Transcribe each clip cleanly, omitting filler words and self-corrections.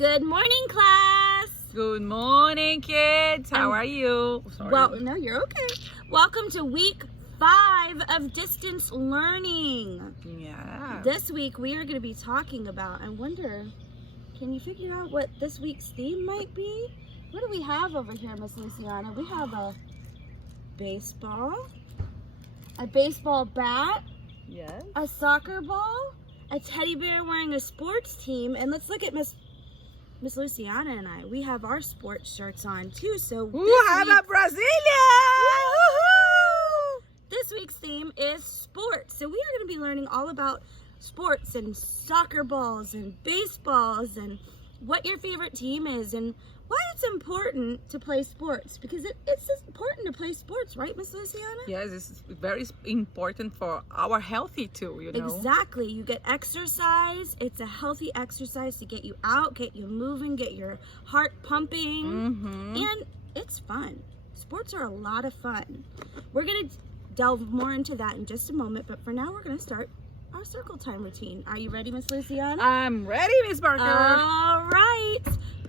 Good morning, class. Good morning, kids. How are you? Sorry. Well, no, you're okay. Welcome to week 5 of distance learning. Yeah. This week we are going to be talking about, I wonder, can you figure out what this week's theme might be? What do we have over here, Miss Luciana? We have a baseball bat, Yes. a soccer ball, a teddy bear wearing a sports team, and let's look at Miss Luciana and I. We have our sports shirts on too, so Habla Brasilia! this week's theme is sports. So we are going to be learning all about sports and soccer balls and baseballs and what your favorite team is and why it's important to play sports, because it's just important to play sports, right, Miss Luciana? Yes, it's very important for our healthy too, you know. Exactly. You get exercise. It's a healthy exercise to get you out, get you moving, get your heart pumping. And it's fun. Sports are a lot of fun. We're going to delve more into that in just a moment, but for now we're going to start our circle time routine. Are you ready, Miss Luciana? I'm ready, Miss Barker. All right.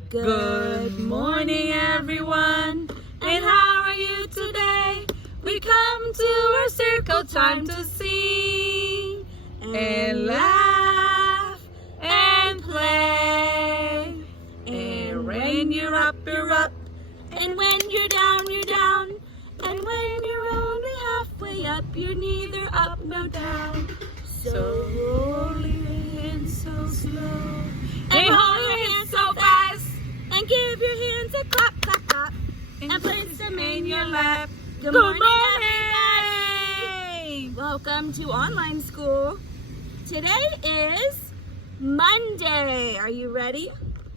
Good morning, everyone. And how are you today? We come to our circle time to sing and laugh and play. And when you're up, you're up. And when you're down, you're down. And when you're only halfway up, you're neither up nor down. So slowly and so slow. And hold your hands so fast. And give your hands a clap, clap, clap. And place them in your lap. Good morning, everybody. Welcome to online school. Today is Monday. Are you ready?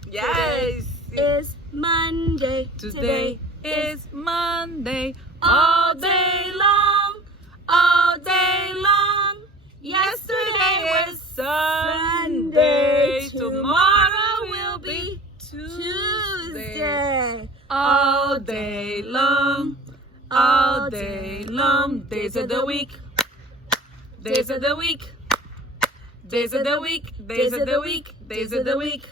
Yes. Is Monday. Today is Monday. All day long. All day long. Yesterday was Sunday. Tomorrow will be Tuesday. All day long. All day long. Days of the week. Days of the week. Days of the week. Days of the week. Days of the week.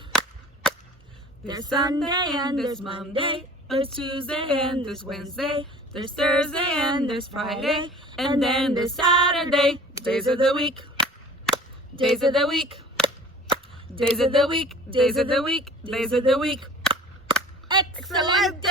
There's Sunday and there's Monday. There's Tuesday and there's Wednesday. There's Thursday and there's Friday. And then there's Saturday. Days of the week. Days of the week. Days of the week. Days of the week. Days of the week. Excelente!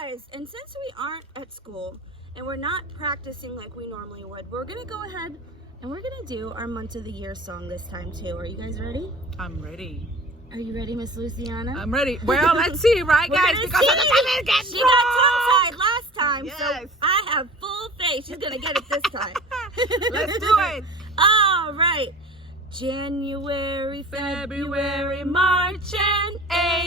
Guys, and since we aren't at school and we're not practicing like we normally would, we're going to go ahead and we're going to do our month of the year song this time too. Are you guys ready? I'm ready. Are you ready, Miss Luciana? I'm ready. Well, let's see, right, guys? Because of the time it gets she got tongue-tied last time, Yes. so I have full faith she's going to get it this time. Let's do it. All right. January, February, March, and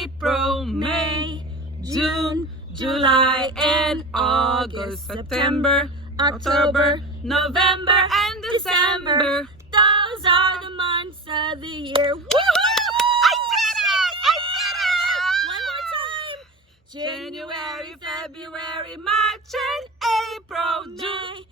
April, May, June, July, and August, September, October, November, and December. Those are the months of the year. January, February, March, and April, June.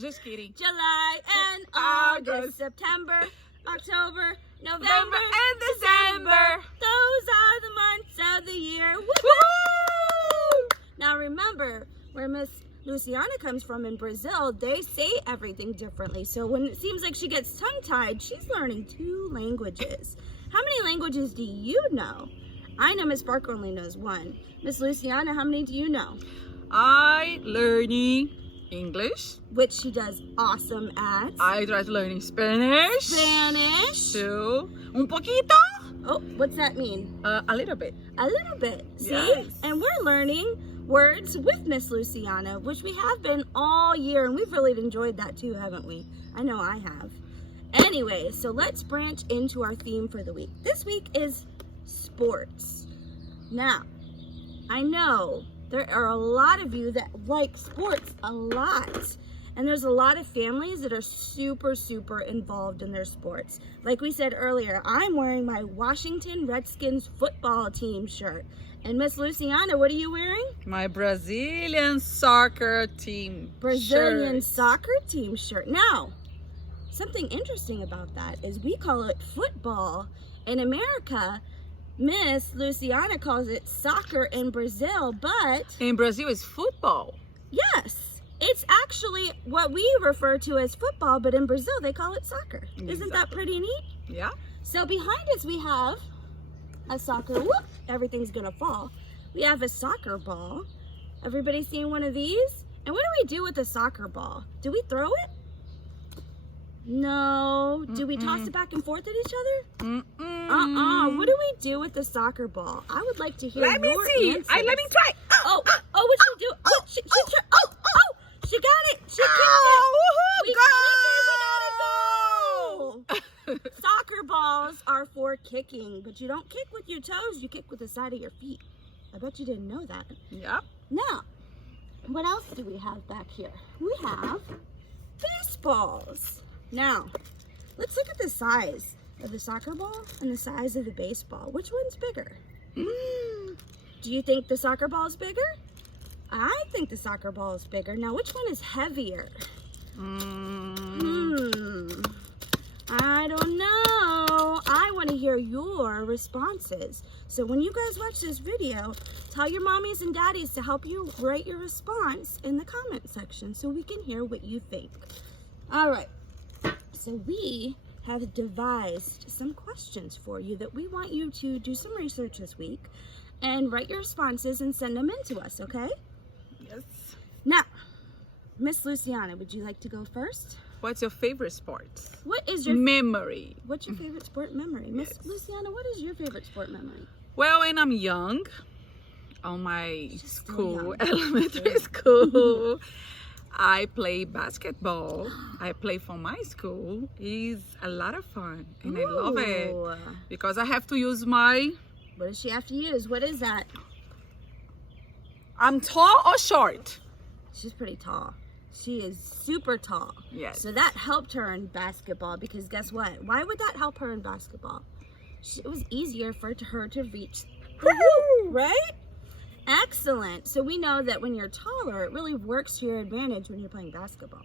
Just kidding. July and August, September, October, November, and December. Those are the months of the year. Woo-hoo! Now remember, where Miss Luciana comes from in Brazil, they say everything differently. So when it seems like she gets tongue-tied, she's learning 2 languages. How many languages do you know? I know Miss Barker only knows 1. Miss Luciana, how many do you know? I learning English. Which she does awesome at. I try learning Spanish. Spanish. Too. Un poquito. Oh, what's that mean? A little bit. A little bit. See? Yes. And we're learning words with Miss Luciana, which we have been all year, and we've really enjoyed that too, haven't we? I know I have. Anyway, so let's branch into our theme for the week. This week is sports. Now, I know there are a lot of you that like sports a lot. And there's a lot of families that are super, super involved in their sports. Like we said earlier, I'm wearing my Washington Redskins football team shirt. And Miss Luciana, what are you wearing? My Brazilian soccer team Brazilian shirt. soccer team shirt. Now, something interesting about that is we call it football in America. Miss Luciana calls it soccer in Brazil, but In Brazil, it's football. yes, it's actually what we refer to as football, but in Brazil they call it soccer. Isn't that Exactly. pretty neat? Yeah. So behind us we have a soccer, whoop, everything's gonna fall. We have a soccer ball. Everybody seen one of these? And what do we do with a soccer ball? Do we throw it? No. Do we toss it back and forth at each other? What do we do with the soccer ball? I would like to hear Let me your see. answers. Let me try. Oh, what she do? Oh, she she got it. She kicked it. We kicked it. Soccer balls are for kicking, but you don't kick with your toes. You kick with the side of your feet. I bet you didn't know that. Yep. Now, what else do we have back here? We have baseballs. Now, let's look at the size of the soccer ball and the size of the baseball. Which one's bigger? Do you think the soccer ball is bigger? I think the soccer ball is bigger. Now, which one is heavier? I don't know. I want to hear your responses. So when you guys watch this video, tell your mommies and daddies to help you write your response in the comment section so we can hear what you think. All right. So we have devised some questions for you that we want you to do some research this week and write your responses and send them in to us, okay? Yes. Now, Miss Luciana, would you like to go first? What's your favorite sport? What is your Memory. What's your favorite sport memory? Miss Yes. Luciana, what is your favorite sport memory? Well, when I'm young, on my She's still school, young. elementary school, I play basketball. I play for my school. It's a lot of fun, and I love it Ooh. because I have to use my. What does she have to use? What is that? I'm tall or short? She's pretty tall. She is super tall. Yes. So that helped her in basketball because guess what? Why would that help her in basketball? It was easier for her to reach the hoop, right? Excellent. So we know that when you're taller, it really works to your advantage when you're playing basketball.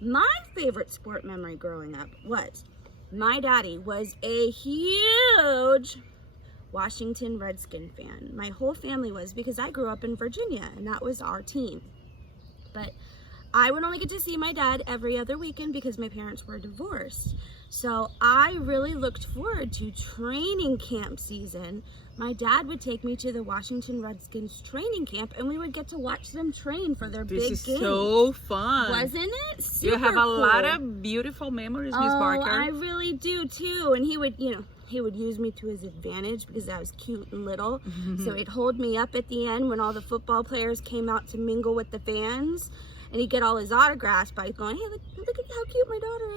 My favorite sport memory growing up was my daddy was a huge Washington Redskin fan. My whole family was because I grew up in Virginia and that was our team. But I would only get to see my dad every other weekend because my parents were divorced. So I really looked forward to training camp season. My dad would take me to the Washington Redskins training camp and we would get to watch them train for their This big is games. so fun. Wasn't it? You Super have a lot cool. of beautiful memories, Miss Oh, Barker. I really do too. And he would, he would use me to his advantage because I was cute and little. So he'd hold me up at the end when all the football players came out to mingle with the fans. And he'd get all his autographs by going, hey, look at how cute my daughter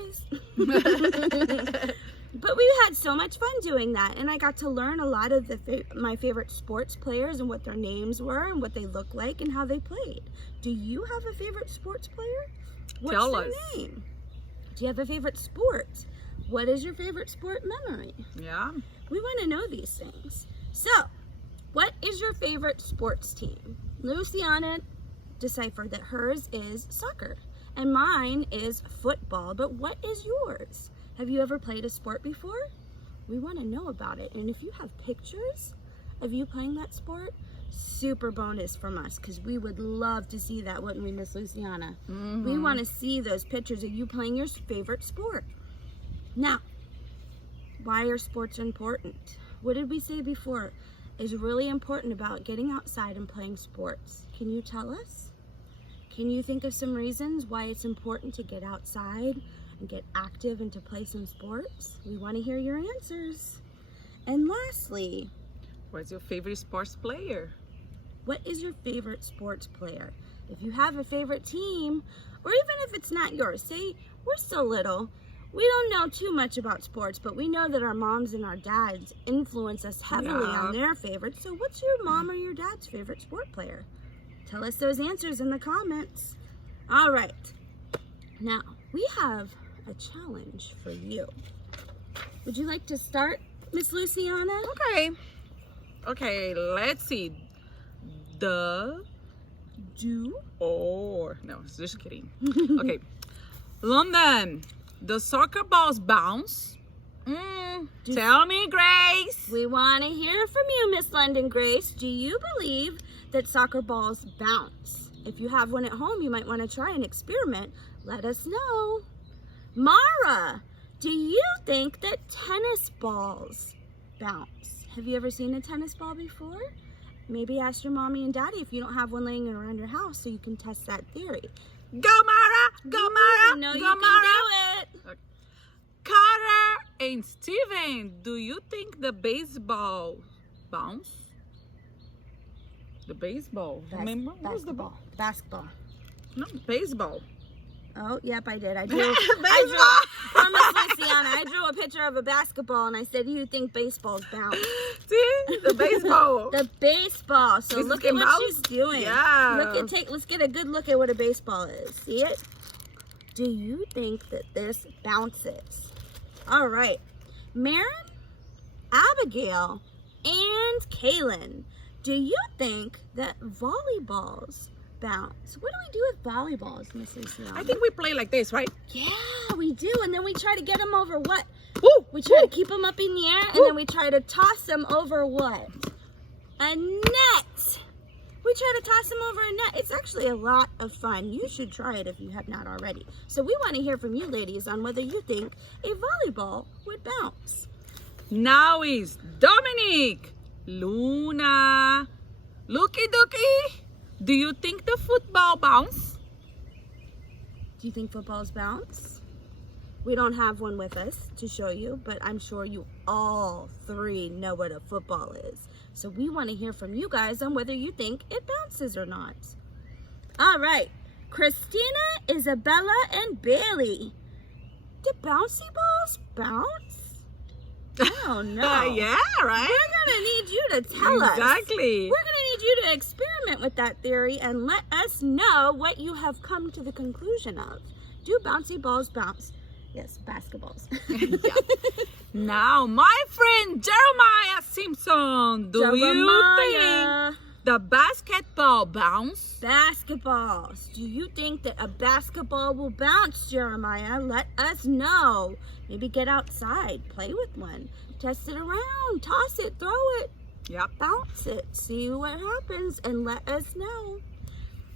is. But we had so much fun doing that. And I got to learn a lot of my favorite sports players and what their names were and what they looked like and how they played. Do you have a favorite sports player? What's Tell their us. name? Do you have a favorite sport? What is your favorite sport memory? Yeah. We want to know these things. So, what is your favorite sports team? Luciana deciphered that hers is soccer and mine is football, but what is yours? Have you ever played a sport before? We want to know about it. And if you have pictures of you playing that sport, super bonus from us because we would love to see that, wouldn't we, Miss Luciana? We want to see those pictures of you playing your favorite sport. Now, why are sports important? What did we say before is really important about getting outside and playing sports? Can you tell us? Can you think of some reasons why it's important to get outside and get active and to play some sports? We want to hear your answers. And lastly, What's your favorite sports player? what is your favorite sports player? If you have a favorite team, or even if it's not yours, say we're still little, we don't know too much about sports, but we know that our moms and our dads influence us heavily on their favorites. So what's your mom or your dad's favorite sport player? Tell us those answers in the comments. All right. Now, we have a challenge for you. Would you like to start, Miss Luciana? Okay, let's see. The Do. or no, just kidding. Okay. London, The soccer balls bounce? Tell me, Grace. We want to hear from you, Miss London Grace. Do you believe that soccer balls bounce? If you have one at home, you might want to try an experiment. Let us know. Mara, do you think that tennis balls bounce? Have you ever seen a tennis ball before? Maybe ask your mommy and daddy if you don't have one laying around your house so you can test that theory. Go, Mara! Go, Mara! You know Go, you can Mara! do it. Carter and Steven, do you think the baseball bounce? The baseball. Remember? What was the ball? Basketball. No, baseball. Oh, yep, I did. I Baseball. from Miss Luciana, I drew a picture of a basketball and I said, do you think baseballs bounce? See? The baseball. The baseball. So This look is at what mouse? she's doing. Yeah. Let's get a good look at what a baseball is. See it? Do you think that this bounces? All right. Marin, Abigail, and Kaylin, do you think that volleyballs bounce? What do we do with volleyballs, Miss Luciana? I think we play like this, right? Yeah, we do. And then we try to get them over what? Woo! We try to keep them up in the air, and then we try to toss them over what? A net. We try to toss them over a net. It's actually a lot of fun. You should try it if you have not already. So we want to hear from you ladies on whether you think a volleyball would bounce. Now is Dominic, Luna, Looky Dookie. Do you think the football bounce? Do you think footballs bounce? We don't have one with us to show you, but I'm sure you all three know what a football is. So we want to hear from you guys on whether you think it bounces or not. All right, Christina, Isabella, and Bailey. Do bouncy balls bounce? Oh no. Yeah, right? We're gonna need you to tell us. Exactly. We're gonna need you to experiment with that theory and let us know what you have come to the conclusion of. Do bouncy balls bounce? Yes, basketballs. Yeah. Now, my friend Jeremiah Simpson, do you Jeremiah. think the basketball bounce? Basketballs. Do you think that a basketball will bounce, Jeremiah? Let us know. Maybe get outside, play with one, test it around, toss it, throw it, Yep. bounce it, see what happens, and let us know.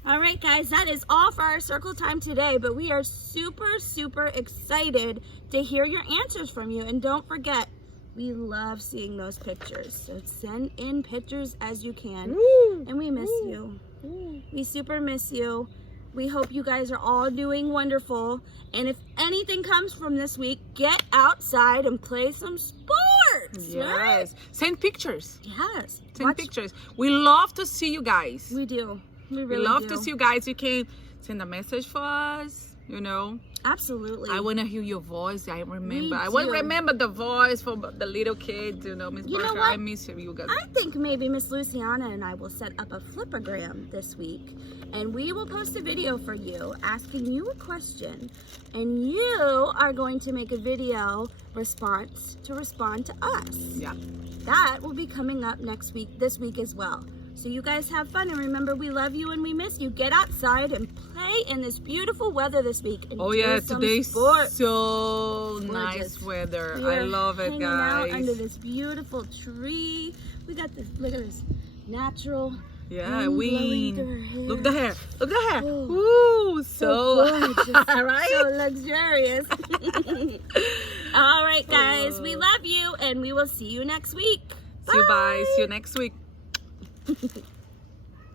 All right, guys, that is all for our circle time today, but we are super, super excited to hear your answers from you. And don't forget, we love seeing those pictures. So send in pictures as you can. Woo. And we miss you. We super miss you. We hope you guys are all doing wonderful. And if anything comes from this week, get outside and play some sports. Yes. Right? Send pictures. Yes. Send pictures. We love to see you guys. We do. We We really love do. to see you guys. You can send a message for us, you know. Absolutely. I want to hear your voice. I remember. I do. will remember the voice for the little kids, you know, Miss You know Berger. what? I miss you guys. I think maybe Miss Luciana and I will set up a flipagram this week, and we will post a video for you asking you a question, and you are going to make a video response to respond to us. Yeah. That will be coming up this week as well. So you guys have fun, and remember, we love you and we miss you. Get outside and play in this beautiful weather this week. And Oh do yeah, some today's sports. so Gorgeous. nice weather. We I are love it, hanging out guys. under this beautiful tree. We got this. Look at this natural. Yeah, wind wind. blowing through her hair. Look the hair. Look the hair. Oh. Woo, So gorgeous. right? So luxurious. All right, guys. We love you, and we will see you next week. See you, bye. See you next week.